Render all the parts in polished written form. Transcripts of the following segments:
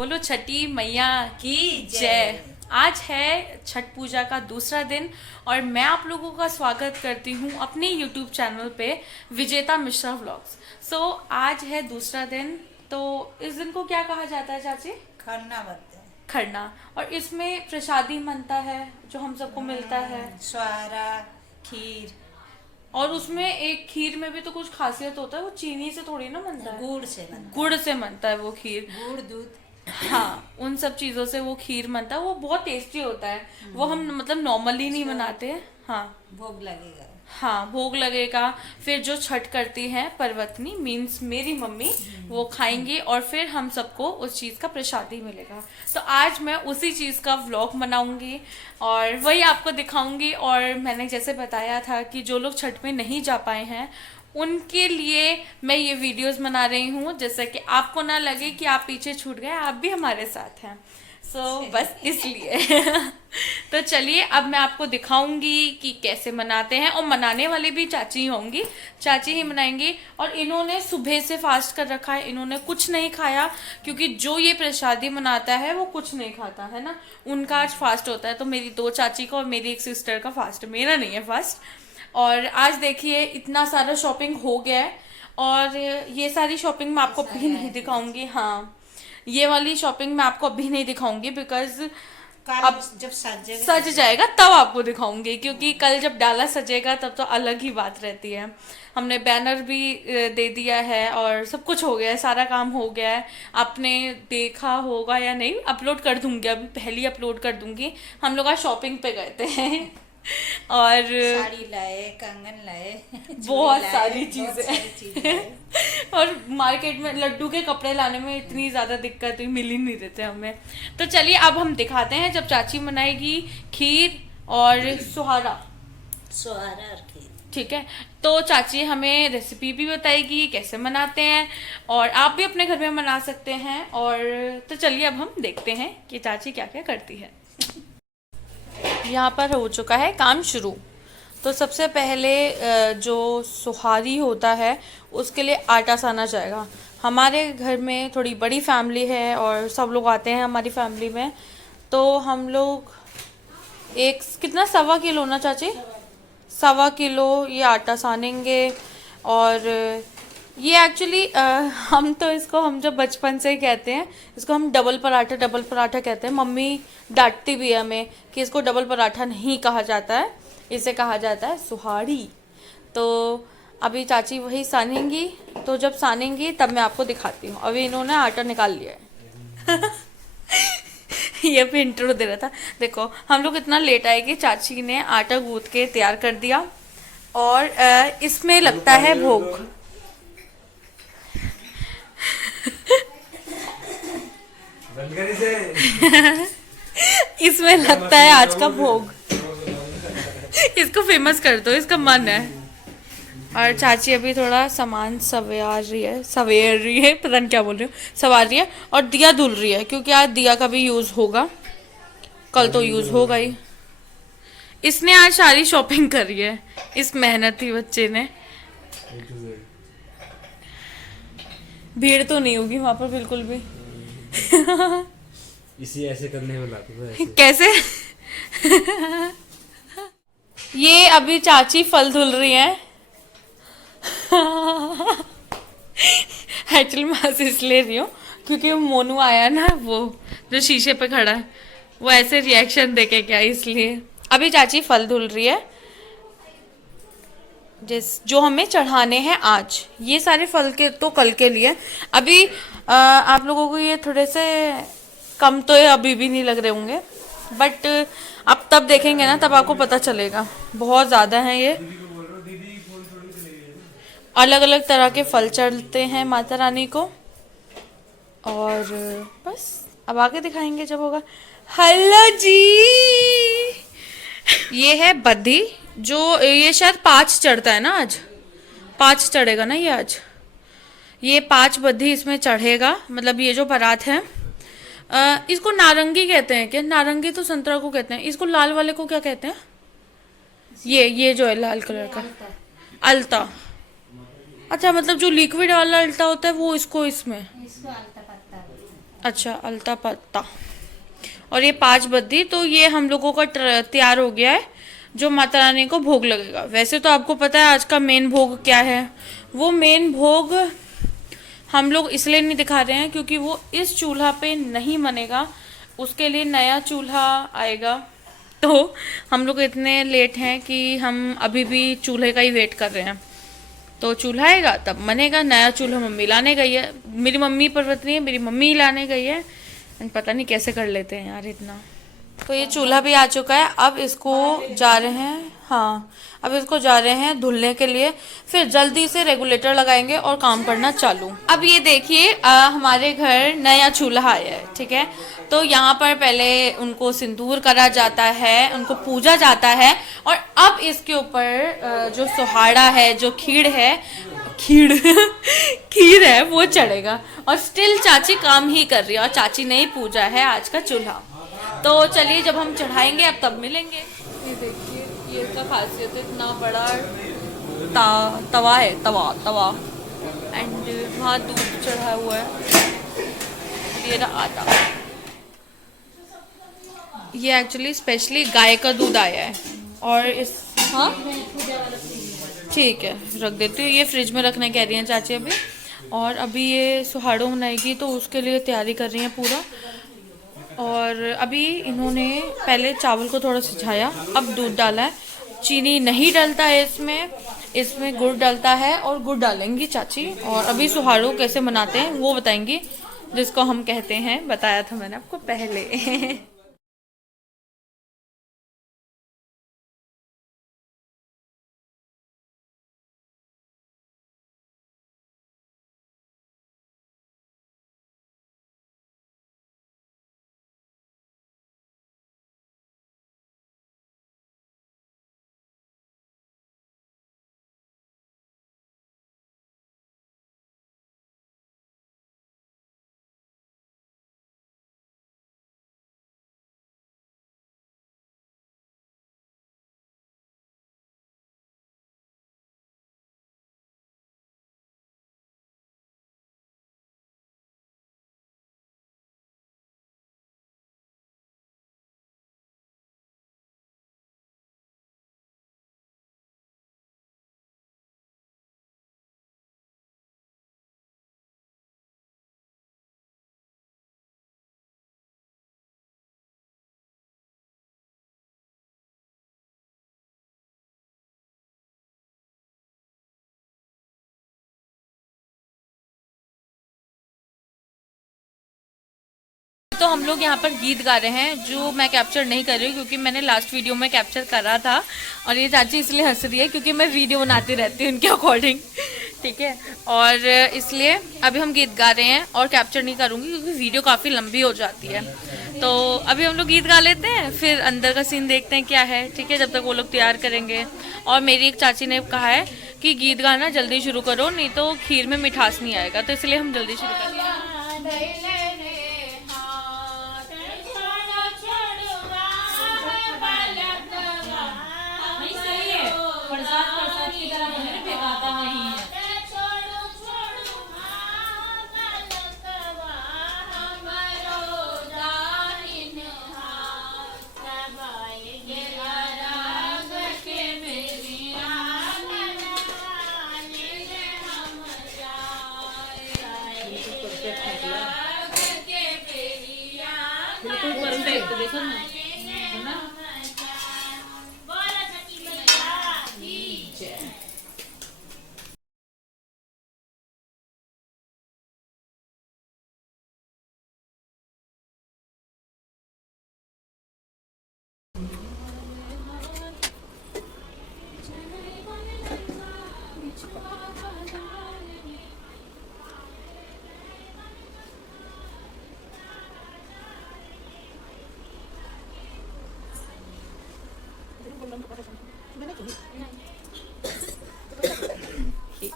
बोलो छठी मैया की जय। आज है छठ पूजा का दूसरा दिन और मैं आप लोगों का स्वागत करती हूँ अपने YouTube चैनल पे विजेता मिश्रा व्लॉग्स। आज है दूसरा दिन। तो इस दिन को क्या कहा जाता है चाची? खरना बनते हैं। खरना। और इसमें प्रसादी बनता है जो हम सबको मिलता है। स्वारा, खीर। और उसमें एक खीर में भी तो कुछ खासियत होता है, वो चीनी से थोड़ी ना बनता है, गुड़ से बनता गुड़ से बनता है वो खीर। गुड़ दूध। हाँ, उन सब चीजों से वो खीर बनता है, वो बहुत टेस्टी होता है। वो हम मतलब नॉर्मली नहीं बनाते। हाँ भोग लगेगा। हाँ, भोग लगेगा। फिर जो छठ करती हैं परवतनी मीन्स मेरी मम्मी, वो खाएंगी और फिर हम सबको उस चीज़ का प्रसादी मिलेगा। तो आज मैं उसी चीज़ का व्लॉग बनाऊंगी और वही आपको दिखाऊंगी। और मैंने जैसे बताया था कि जो लोग छठ में नहीं जा पाए हैं उनके लिए मैं ये वीडियोस बना रही हूँ, जैसे कि आपको ना लगे कि आप पीछे छूट गए, आप भी हमारे साथ हैं। बस इसलिए तो चलिए अब मैं आपको दिखाऊंगी कि कैसे मनाते हैं। और मनाने वाले भी चाची होंगी, चाची ही मनाएंगी। और इन्होंने सुबह से फास्ट कर रखा है, इन्होंने कुछ नहीं खाया क्योंकि जो ये प्रसादी मनाता है वो कुछ नहीं खाता है ना, उनका आज फास्ट होता है। तो मेरी दो चाची का और मेरी एक सिस्टर का फास्ट, मेरा नहीं है फास्ट। और आज देखिए इतना सारा शॉपिंग हो गया है और ये सारी शॉपिंग मैं आपको अभी नहीं दिखाऊंगी। हाँ, ये वाली शॉपिंग मैं आपको अभी नहीं दिखाऊंगी बिकॉज अब जब सज जाएगा तब आपको दिखाऊंगी, क्योंकि कल जब डाला सजेगा तब तो अलग ही बात रहती है। हमने बैनर भी दे दिया है और सब कुछ हो गया है, सारा काम हो गया है। आपने देखा होगा या नहीं, अपलोड कर दूंगी, अभी पहली अपलोड कर दूंगी। हम लोग आज शॉपिंग पे गए थे और साड़ी लाए, कंगन लाए, बहुत लाए, सारी बहुत चीजें सारी चीजें लाए। और मार्केट में लड्डू के कपड़े लाने में इतनी ज्यादा दिक्कत हुई, मिल ही नहीं देते हमें। तो चलिए अब हम दिखाते हैं जब चाची बनाएगी खीर और सुहारा। स्वारा और खीर। ठीक है, तो चाची हमें रेसिपी भी बताएगी कैसे बनाते हैं और आप भी अपने घर में बना सकते हैं। और तो चलिए अब हम देखते हैं कि चाची क्या क्या करती है। यहाँ पर हो चुका है काम शुरू। तो सबसे पहले जो सुहारी होता है उसके लिए आटा साना जाएगा। हमारे घर में थोड़ी बड़ी फैमिली है और सब लोग आते हैं हमारी फैमिली में। तो हम लोग एक कितना 1.25 किलो ना चाची, 1.25 किलो ये आटा सानेंगे। और ये एक्चुअली हम तो इसको, हम जब बचपन से ही कहते हैं इसको, हम डबल पराठा कहते हैं। मम्मी डांटती भी है हमें कि इसको डबल पराठा नहीं कहा जाता है, इसे कहा जाता है सुहारी। तो अभी चाची वही सानेंगी, तो जब सानेंगी तब मैं आपको दिखाती हूँ। अभी इन्होंने आटा निकाल लिया है ये भी इंट्रो दे रहा था। देखो हम लोग इतना लेट आए कि चाची ने आटा गूंथ के तैयार कर दिया और इसमें लगता है भोग। इसमें लगता है आज का भोग। इसको फेमस कर दो, इसका मन है। और चाची अभी थोड़ा सामान सवार रही है, पता नहीं क्या बोल रही हूँ, सवार रही है। और दिया धुल रही है क्योंकि आज दिया का भी यूज होगा, कल तो यूज होगा ही। इसने आज सारी शॉपिंग करी है, इस मेहनती बच्चे ने। भीड़ तो नहीं होगी वहां पर बिल्कुल भी इसी ऐसे करने में लाते थे ऐसे। कैसे ये अभी चाची फल धुल रही है एक्चुअली मैं हंस इसलिए रही हूँ क्योंकि वो मोनू आया ना, वो जो शीशे पे खड़ा है, वो ऐसे रिएक्शन देके क्या, इसलिए अभी चाची फल धुल रही है जो हमें चढ़ाने हैं आज। ये सारे फल के तो कल के लिए। अभी आप लोगों को ये थोड़े से कम तो ये अभी भी नहीं लग रहे होंगे, बट अब तब देखेंगे ना तब आपको पता चलेगा, बहुत ज़्यादा हैं ये। अलग अलग तरह के फल चढ़ते हैं माता रानी को और बस अब आगे दिखाएंगे जब होगा। हेलो जी, ये है बद्धी, जो ये शायद 5 चढ़ता है ना, आज 5 चढ़ेगा ना ये आज। ये 5 बद्धी इसमें चढ़ेगा, मतलब ये जो बारात है। इसको नारंगी कहते हैं क्या? नारंगी तो संतरा को कहते हैं, इसको लाल वाले को क्या कहते हैं? ये जो है लाल कलर का अलता। अच्छा, मतलब जो लिक्विड वाला अलता होता है वो इसको इसमें। इसको अलता पत्ता। अच्छा, अलता पत्ता और ये 5 बद्दी। तो ये हम लोगों का तैयार हो गया है, जो माता रानी को भोग लगेगा। वैसे तो आपको पता है आज का मेन भोग क्या है। वो मेन भोग हम लोग इसलिए नहीं दिखा रहे हैं क्योंकि वो इस चूल्हा पे नहीं बनेगा, उसके लिए नया चूल्हा आएगा। तो हम लोग इतने लेट हैं कि हम अभी भी चूल्हे का ही वेट कर रहे हैं। तो चूल्हा आएगा तब बनेगा। नया चूल्हा मम्मी लाने गई है, मेरी मम्मी पर्वतनी है, मेरी मम्मी ही लाने गई है। पता नहीं कैसे कर लेते हैं यार इतना। तो ये चूल्हा भी आ चुका है, अब इसको जा रहे हैं, हाँ अब इसको जा रहे हैं धुलने के लिए, फिर जल्दी से रेगुलेटर लगाएंगे और काम करना चालू। अब ये देखिए हमारे घर नया चूल्हा आया है, ठीक है। तो यहाँ पर पहले उनको सिंदूर करा जाता है, उनको पूजा जाता है, और अब इसके ऊपर जो सुहाड़ा है, जो खीर है, खीर खीर है वो चढ़ेगा। और स्टिल चाची काम ही कर रही है, और चाची ने ही पूजा है आज का चूल्हा। तो चलिए जब हम चढ़ाएंगे अब तब मिलेंगे। ये देखिए, ये इसका खासियत है, इतना बड़ा तवा है, तवा एंड वहाँ दूध चढ़ा हुआ है। ये रहा आटा, ये एक्चुअली स्पेशली गाय का दूध आया है। और इस, हाँ ठीक है रख देती हूँ, ये फ्रिज में रखने कह रही हैं चाची अभी। और अभी ये सुहाड़ो बनाएगी तो उसके लिए तैयारी कर रही हैं पूरा। और अभी इन्होंने पहले चावल को थोड़ा सिझाया, अब दूध डाला है। चीनी नहीं डलता है इसमें, इसमें गुड़ डलता है, और गुड़ डालेंगी चाची। और अभी सुहाड़ो कैसे बनाते हैं वो बताएंगी, जिसको हम कहते हैं, बताया था मैंने आपको पहले। तो हम लोग यहाँ पर गीत गा रहे हैं, जो मैं कैप्चर नहीं कर रही हूँ क्योंकि मैंने लास्ट वीडियो में कैप्चर करा था। और ये चाची इसलिए हंस रही है क्योंकि मैं वीडियो बनाती रहती हूँ उनके अकॉर्डिंग, ठीक है। और इसलिए अभी हम गीत गा रहे हैं और कैप्चर नहीं करूँगी क्योंकि वीडियो काफ़ी लंबी हो जाती है। तो अभी हम लोग गीत गा लेते हैं, फिर अंदर का सीन देखते हैं क्या है, ठीक है, जब तक वो लोग तैयार करेंगे। और मेरी एक चाची ने कहा है कि गीत गाना जल्दी शुरू करो, नहीं तो खीर में मिठास नहीं आएगा, तो इसलिए हम जल्दी शुरू करते हैं।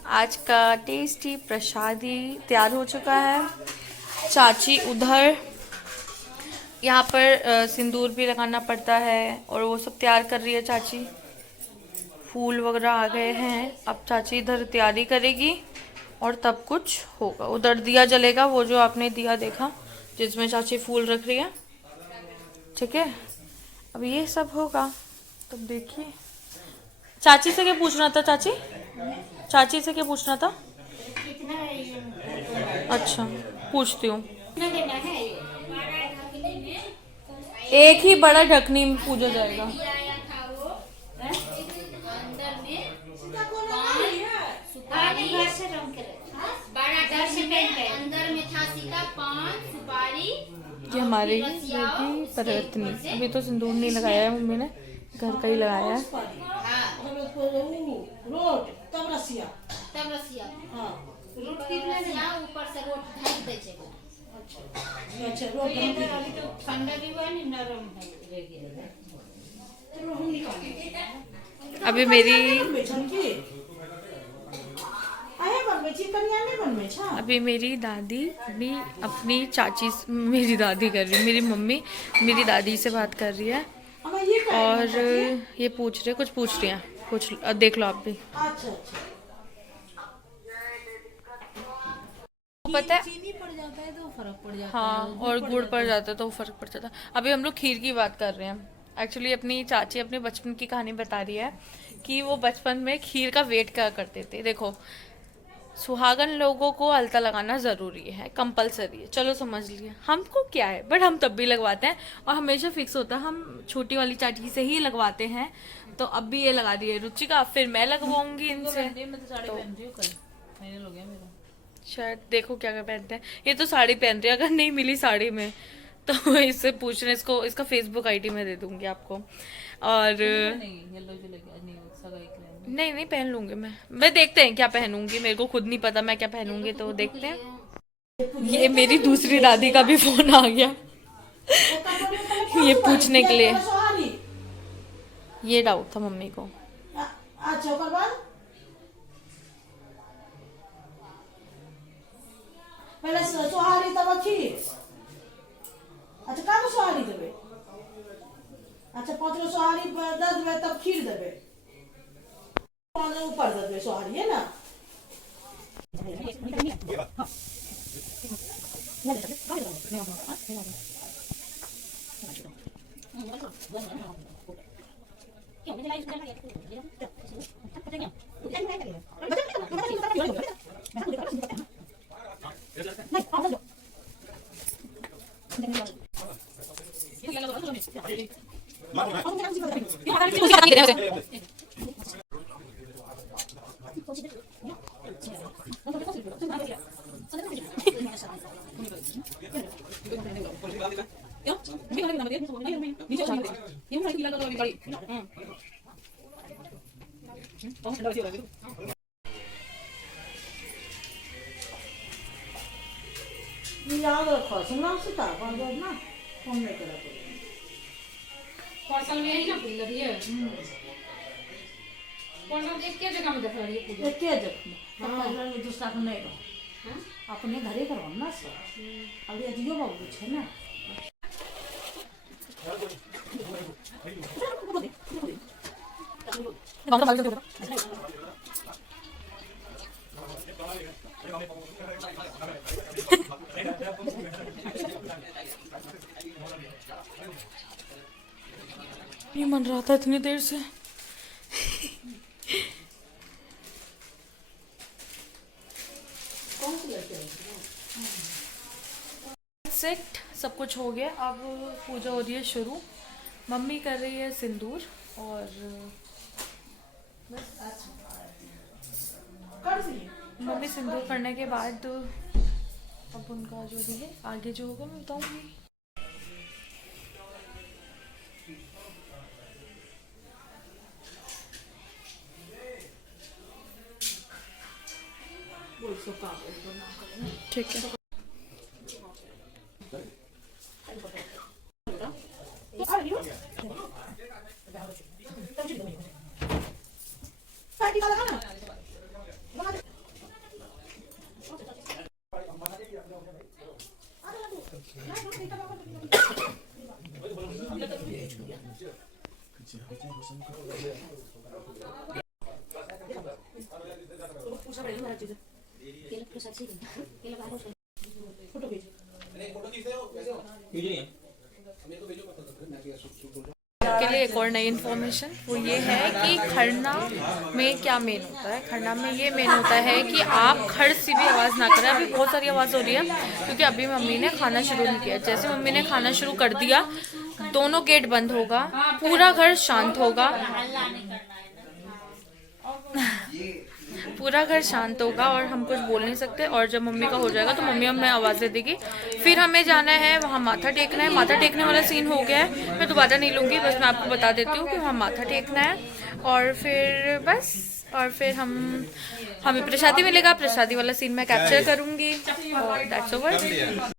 आज का टेस्टी प्रसादी तैयार हो चुका है। चाची उधर, यहाँ पर सिंदूर भी लगाना पड़ता है और वो सब तैयार कर रही है चाची। फूल वगैरह आ गए हैं, अब चाची इधर तैयारी करेगी और तब कुछ होगा। उधर दिया जलेगा, वो जो आपने दिया देखा जिसमें चाची फूल रख रही है। ठीक है, अब ये सब होगा तब देखिए। चाची से क्या पूछना था चाची? चाची से क्या पूछना था? अच्छा, पूछती हूँ। एक ही बड़ा ढकनी में पूजा जाएगा। अंदर में था सीता, पान सुपारी। ये हमारी बेटी परिवर्तनी, अभी तो सिंदूर नहीं लगाया है मम्मी ने, घर का ही लगाया है। तब रसिया रोट कितना रसिया ऊपर से रोट ढक दे छे। अच्छा रोट तो ठंडा भी हुआ नहीं, नरम है। चलो हम निकाल। अभी मेरी अभी मेरी दादी भी अपनी चाची, मेरी दादी कर रही है, मेरी मम्मी मेरी दादी से बात कर रही है और ये पूछ रहे, कुछ पूछ रही हैं, कुछ देख लो आप भी। पता है चीनी पड़ जाता है तो फर्क पड़ जाता है। हाँ, और गुड़ पड़ जाता है तो फर्क पड़ जाता है। अभी हम लोग खीर की बात कर रहे हैं। एक्चुअली अपनी चाची अपने बचपन की कहानी बता रही है कि वो बचपन में खीर का वेट क्या करते थे। देखो, सुहागन लोगों को अलता लगाना ज़रूरी है, कंपलसरी है, चलो समझ लिए, हमको क्या है, बट हम तब भी लगवाते हैं और हमेशा फिक्स होता है हम छोटी वाली चाची से ही लगवाते हैं। तो अब भी ये लगा रही है रुचिका, फिर मैं लगवाऊंगी इनसे। शायद देखो क्या क्या पहनते हैं, ये तो साड़ी पहन रही है, अगर नहीं मिली साड़ी में तो इससे पूछना, इसको इसका फेसबुक आईडी में दे दूंगी आपको। और नहीं नहीं पहन लूंगी मैं देखते हैं क्या पहनूंगी, मेरे को खुद नहीं पता मैं क्या पहनूंगी, तो देखते हैं। ये मेरी दूसरी दादी का भी फोन आ गया ये पूछने के लिए, ये डाउट था मम्मी को। पहले सोहारी तब खीर। अच्छा का सोहारी देबे? अच्छा 5 गो सोहारी दे देबे तब खीर देबे, ऊपर दे देबे सोहारी, है ना? याद रखो सुना सीता बंद ना हम नहीं करा कौशल में ही ना पूछ रही है। कौशल एक के जगह में देख रही है पूजा। एक के जगह हां में दूसरा को नहीं रहो, अपने घरे करो ना सब। अभी अजियो बाबू छे ना। ये मन रहा था इतनी देर से। सेट सब कुछ हो गया, अब पूजा हो रही है शुरू। मम्मी कर रही है सिंदूर और मम्मी सिंदूर करने के बाद अब उनका जो भी है आगे जो होगा मैं बताऊंगी। ठीक है, फोटो खींच आपके लिए एक और नई इन्फॉर्मेशन वो ये है कि खरना में क्या मेन होता है। खरना में ये मेन होता है कि आप खड़ सी भी आवाज़ ना करें। अभी बहुत सारी आवाज़ हो रही है क्योंकि अभी मम्मी ने खाना शुरू नहीं किया। जैसे मम्मी ने खाना शुरू कर दिया दोनों गेट बंद होगा, पूरा घर शांत होगा, पूरा घर शांत होगा और हम कुछ बोल नहीं सकते। और जब मम्मी का हो जाएगा तो मम्मी हमें आवाज़ें देगी। फिर हमें जाना है वहाँ माथा टेकना है। माथा टेकने वाला सीन हो गया है, मैं दोबारा नहीं लूँगी, बस मैं आपको बता देती हूँ कि वहाँ माथा टेकना है। और फिर बस, और फिर हमें प्रसादी मिलेगा। प्रसादी वाला सीन मैं कैप्चर करूँगी और दैट्स ओवर।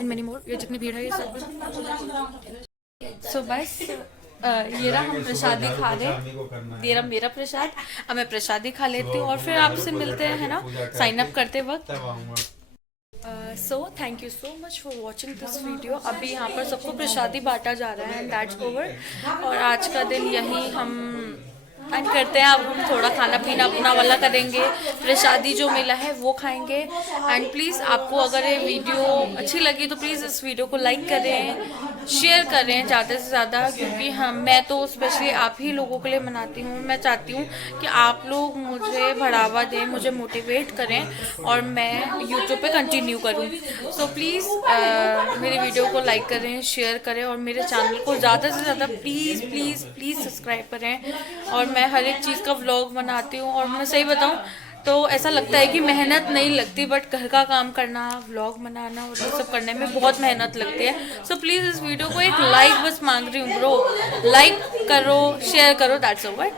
Many more, ये जितनी भीड़ है ये सब। So बस ये रहा, हम प्रसादी खा रहे। ये रहा मेरा प्रसाद। अब मैं प्रसादी खा लेती हूँ और फिर आपसे मिलते हैं, है ना, साइन अप करते वक्त। So thank you so much for watching this video. अभी यहाँ पर सबको प्रसादी बांटा जा रहा है एंड दैट्स ओवर। और आज का दिन यहीं हम एंड करते हैं। अब हम थोड़ा खाना पीना अपना वाला करेंगे, प्रसादी जो मिला है वो खाएंगे। एंड प्लीज़ आपको अगर ये वीडियो अच्छी लगी तो प्लीज़ इस वीडियो को लाइक करें, शेयर करें ज़्यादा से ज़्यादा, क्योंकि मैं तो स्पेशली आप ही लोगों के लिए मनाती हूँ। मैं चाहती हूँ कि आप लोग मुझे बढ़ावा दें, मुझे मोटिवेट करें और मैं यूट्यूब पे कंटिन्यू करूँ। सो प्लीज़ मेरी वीडियो को लाइक करें, शेयर करें और मेरे चैनल को ज़्यादा से ज़्यादा प्लीज़ प्लीज़ प्लीज़ सब्सक्राइब करें। और मैं हर एक चीज़ का व्लॉग बनाती हूँ और मैं सही बताऊँ तो ऐसा लगता है कि मेहनत नहीं लगती, बट घर का काम करना, व्लॉग बनाना और ये सब करने में बहुत मेहनत लगती है। सो प्लीज़ इस वीडियो को एक लाइक बस मांग रही हूँ ब्रो, लाइक करो, शेयर करो, that's over.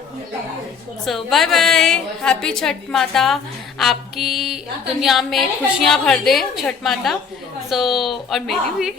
So bye bye, happy Chhath Mata, आपकी दुनिया में खुशियाँ भर दे छठ माता। सो और मेरी भी